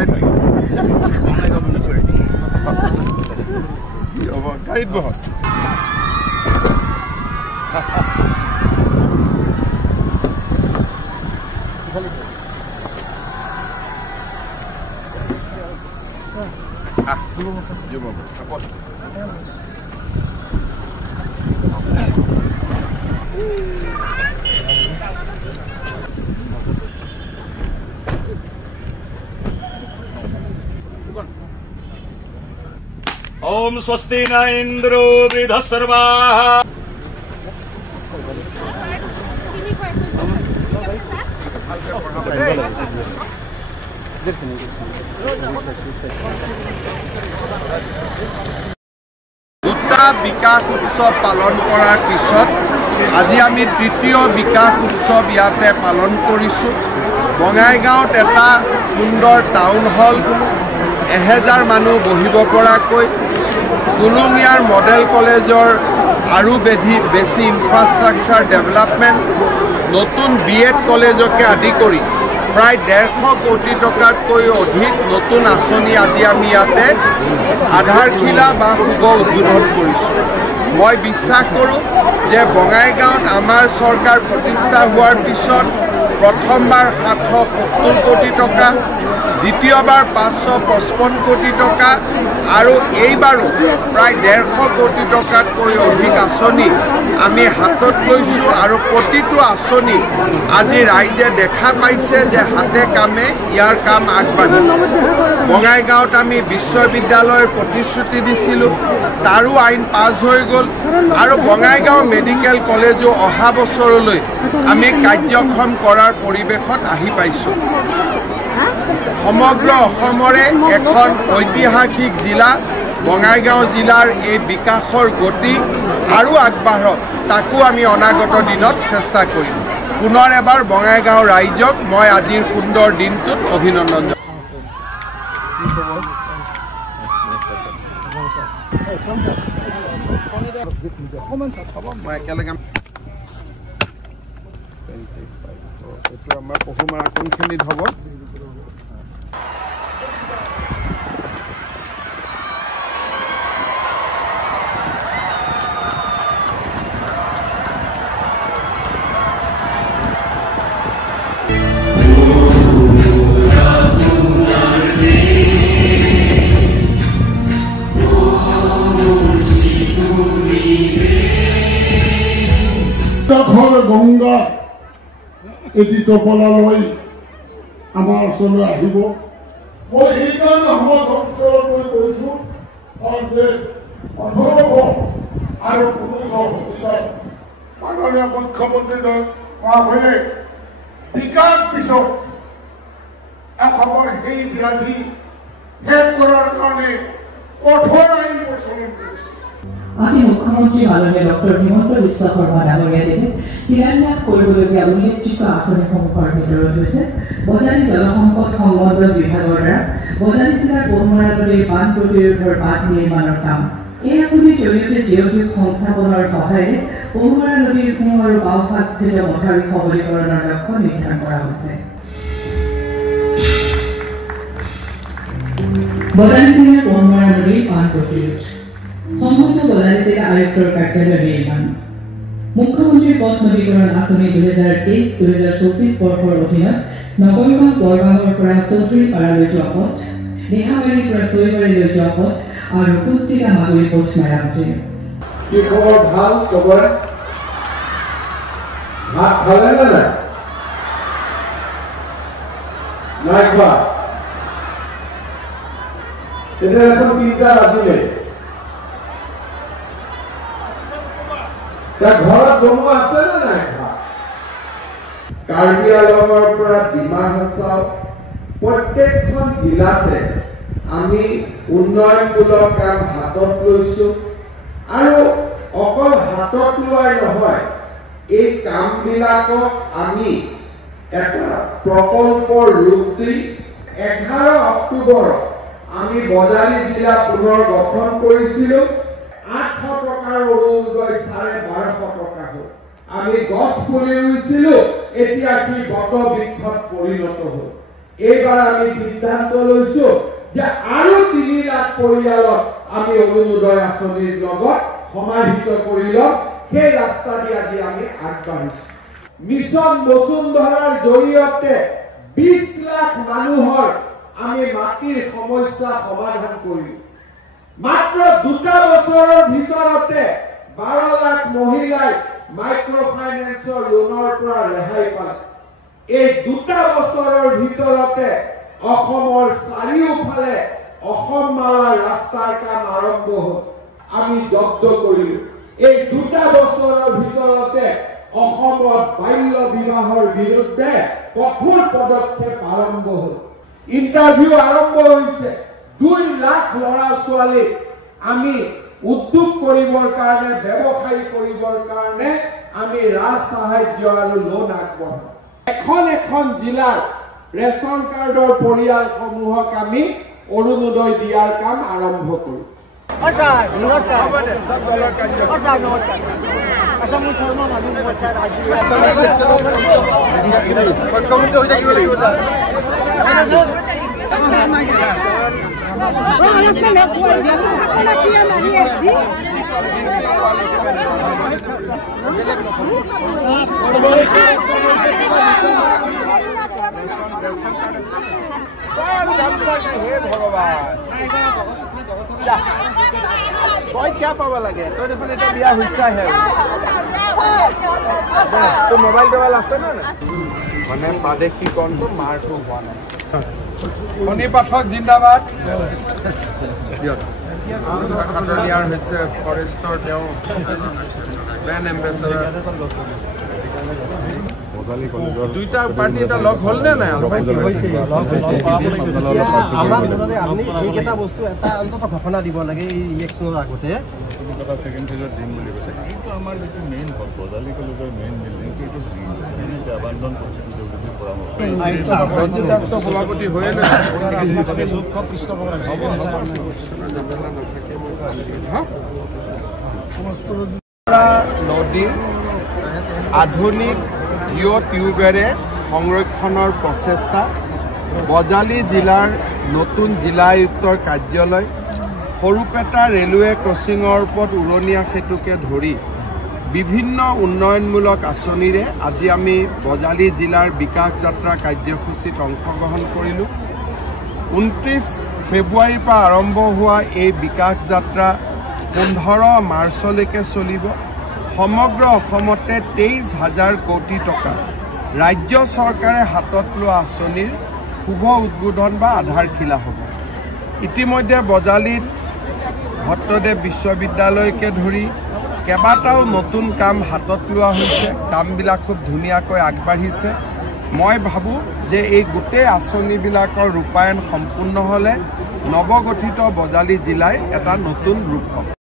নাই থাকে গাড়ীত বহ ओम स्वस्ति न इंद्रो वृद्धसर्वाः দুটা বিকাশ উৎসৱ পালন কৰাৰ পিছত আজি আমি তৃতীয় বিকাশ উৎসৱ ইয়াতে পালন কৰিছোঁ বঙাইগাঁৱত এটা সুন্দৰ টাউন হল 1000 মানুহ বহিব পৰাকৈ কুলুঙিয়াৰ মডেল কলেজৰ আৰু বেছি ইনফ্ৰাষ্ট্ৰাকচাৰ ডেভেলপমেণ্ট নতুন বিএড কলেজকে আদি কৰি প্ৰায় 150 কোটি টকাতকৈ অধিক নতুন আঁচনি আজি আমি ইয়াতে আধাৰশিলা বা শুভ উদ্বোধন কৰিছোঁ মই বিশ্বাস কৰোঁ যে বঙাইগাঁৱত আমাৰ চৰকাৰ প্ৰতিষ্ঠা হোৱাৰ পিছত প্ৰথমবাৰ 770 কোটি টকা দ্বিতীয়বাৰ 555 কোটি টকা আৰু এইবাৰো প্ৰায় 150 কোটি টকাতকৈ অধিক আঁচনি আমি হাতত লৈছোঁ আৰু প্ৰতিটো আঁচনি আজি ৰাইজে দেখা পাইছে যে হাতে কামে ইয়াৰ কাম আগবাঢ়িছে বঙাইগাঁৱত আমি বিশ্ববিদ্যালয়ৰ প্ৰতিশ্ৰুতি দিছিলোঁ তাৰো আইন পাছ হৈ গ'ল আৰু বঙাইগাঁও মেডিকেল কলেজো অহা বছৰলৈ আমি কাৰ্যক্ষম কৰাৰ পৰিৱেশত আহি পাইছোঁ সমগ্ৰ অসমৰে এখন ঐতিহাসিক জিলা বঙাইগাঁও জিলাৰ এই বিকাশৰ গতি আৰু আগবাঢ়ক তাকো আমি অনাগত দিনত চেষ্টা কৰিম পুনৰ এবাৰ বঙাইগাঁও ৰাইজক মই আজিৰ সুন্দৰ দিনটোত অভিনন্দন এইটো আমাৰ পহুমাৰা কোনখিনিত হ'ব গংগা এটি টপলালৈ আমাৰ ওচৰলৈ আহিব মই এইকাৰণে সমাজ অঞ্চললৈ কৈছোঁ যে 1800 আৰু 1900 শতিকাত মাননীয় মুখ্যমন্ত্ৰীৰ মহাশয়ে বিকাশ পিছত অসমৰ সেই ব্যাধি শেষ কৰাৰ কাৰণে কঠোৰ আইন প্ৰচলন কৰিছে আজি মুখ্যমন্ত্ৰী মাননীয় ডক্টৰ হিমন্ত বিশ্ব শৰ্মা ডাঙৰীয়াদেৱে শিলান্যাস কৰিবলগীয়া উল্লেখযোগ্য আঁচনিসমূহৰ ভিতৰত হৈছে বজালী জলসম্পদ সংবৰ্ধন বিভাগৰ দ্বাৰা বজালী জিলাৰ পহুমৰা নদীৰ বান প্ৰতিৰোধৰ বাঁধ নিৰ্মাণৰ কাম এই আঁচনিৰ জৰিয়তে জিঅ'টিউব সংস্থাপনৰ সহায়েৰে পহুমৰা নদীৰ সোঁ আৰু বাওঁফালস্থিত মথাউৰি সবলীকৰণৰ লক্ষ্য নিৰ্ধাৰণ কৰা হৈছে বজালী জিলাৰ পহুমৰা নদীৰ বান প্ৰতিৰোধ সংহত বজালী জিলা আয়ুক্তৰ কাৰ্যালয় নিৰ্মাণ মুখ্যমন্ত্ৰীৰ পথ নৱীকৰণ আঁচনি 2023-2024 বৰ্ষৰ অধীনত নগৰগাঁও বৰগাঁৱৰ পৰা চৌধুৰীপাৰালৈ যোৱা পথ নিহাবাৰীৰ পৰা চৈবাৰীলৈ যোৱা পথ আৰু পুষ্টিকা মাগুৰী পথ মেৰামতি কি খবৰ ভাল চবৰে ভাত খালে নে নাই খোৱা এতিয়া এখন 3টা বাজিলে ঘৰত বনোৱা আছে নে নাই কাৰ্বি আংলঙৰ পৰা ডিমা হাছাও প্ৰত্যেকখন জিলাতে আমি উন্নয়নমূলক কাম হাতত লৈছোঁ আৰু অকল হাতত লোৱাই নহয় এই কামবিলাকক আমি এটা প্ৰকল্পৰ ৰূপ দি 11 অক্টোবৰত আমি বজালী জিলা পুনৰ গঠন কৰিছিলোঁ 800 টকাৰ অৰুণোদয় 1250 টকা হ'ল আমি গছ পুলি ৰুইছিলোঁ এতিয়া কি বট বৃক্ষত পৰিণত হ'ল এইবাৰ আমি সিদ্ধান্ত লৈছো যে আৰু 3 লাখ পৰিয়ালক আমি অৰুণোদয় আঁচনিৰ লগত সমাহিত কৰি ল'ম। সেই ৰাস্তা দি আজি আমি আগবাঢ়িছো। মিছন বসুন্ধৰাৰ জৰিয়তে 20 লাখ মানুহৰ আমি মাটিৰ সমস্যা সমাধান কৰিম। মাত্ৰ 2টা বছৰৰ ভিতৰতে 12 লাখ মহিলাই মাইক্ৰ ফাইনেন্সৰ লোনৰ পৰা ৰেহাই পালে। এই 2টা বছৰৰ ভিতৰতে অসমৰ চাৰিওফালে অসম মালাৰ ৰাস্তাৰ কাম আৰম্ভ হ'ল। আমি জব্দ কৰিলো। এই 2টা বছৰৰ ভিতৰতে অসমত বাল্য বিবাহৰ বিৰুদ্ধে কঠোৰ পদক্ষেপ আৰম্ভ হ'ল। ইণ্টাৰভিউ আৰম্ভ হৈছে। 2 লাখ ল'ৰা ছোৱালী আমি উদ্যোগ কৰিবৰ কাৰণে ব্যৱসায় কৰিবৰ কাৰণে আমি ৰাজ সাহায্য আৰু লোন আগবঢ়াম। এখন জিলাৰ ৰেচন কাৰ্ডৰ পৰিয়ালসমূহক আমি অৰুণোদয় দিয়াৰ কাম আৰম্ভ কৰিম। তই কিয় পাব লাগে? তই দেখোন এতিয়া বিয়া হৈছাহে। তোৰ মোবাইল টোবাইল আছে নে নাই? মানে প্ৰাদেশিকৰণটো মাৰটো হোৱা নাই। শনি পাঠক জিন্দাবাদ। দিয়াৰ হৈছে ফৰেষ্টৰ তেওঁ ব্ৰেণ্ড এম্বেচাডাৰ। 2টা পাৰ্টি এটা লগ হ'ল নে নাই? আপুনি এইকেইটা বস্তু এটা অন্তত ঘোষণা দিব লাগে এই ইলেকশ্যনৰ আগতে। সেকেন্ড ফেজত দিম বুলি কৈছে। কিন্তু আমাৰ যিটো মেইন হ'ল বজালী কলেজৰ মেইন বিল্ডিংটো এইটো আবান্ধন পৰামৰ্শ সভাপতি হৈয়ে নদী আধুনিক জিঅ' টিউবেৰে সংৰক্ষণৰ প্ৰচেষ্টা। বজালী জিলাৰ নতুন জিলা আয়ুক্তৰ কাৰ্যালয়, সৰুপেটা ৰেলৱে ক্ৰছিঙৰ ওপৰত উৰণীয়া সেতুকে ধৰি বিভিন্ন উন্নয়নমূলক আঁচনিৰে আজি আমি বজালী জিলাৰ বিকাশ যাত্ৰা কাৰ্যসূচীত অংশগ্ৰহণ কৰিলোঁ। 29 ফেব্ৰুৱাৰীৰ পৰা আৰম্ভ হোৱা এই বিকাশ যাত্ৰা 15 মাৰ্চলৈকে চলিব। সমগ্ৰ অসমতে 23,000 কোটি টকা ৰাজ্য চৰকাৰে হাতত লোৱা আঁচনিৰ শুভ উদ্বোধন বা আধাৰশিলা হ'ব। ইতিমধ্যে বজালীত ভট্টদেৱ বিশ্ববিদ্যালয়কে ধৰি কেইবাটাও নতুন কাম হাতত লোৱা হৈছে। কামবিলাক খুব ধুনীয়াকৈ আগবাঢ়িছে। মই ভাবোঁ যে এই গোটেই আঁচনিবিলাকৰ ৰূপায়ণ সম্পূৰ্ণ হ'লে নৱগঠিত বজালী জিলাই এটা নতুন ৰূপ পাব।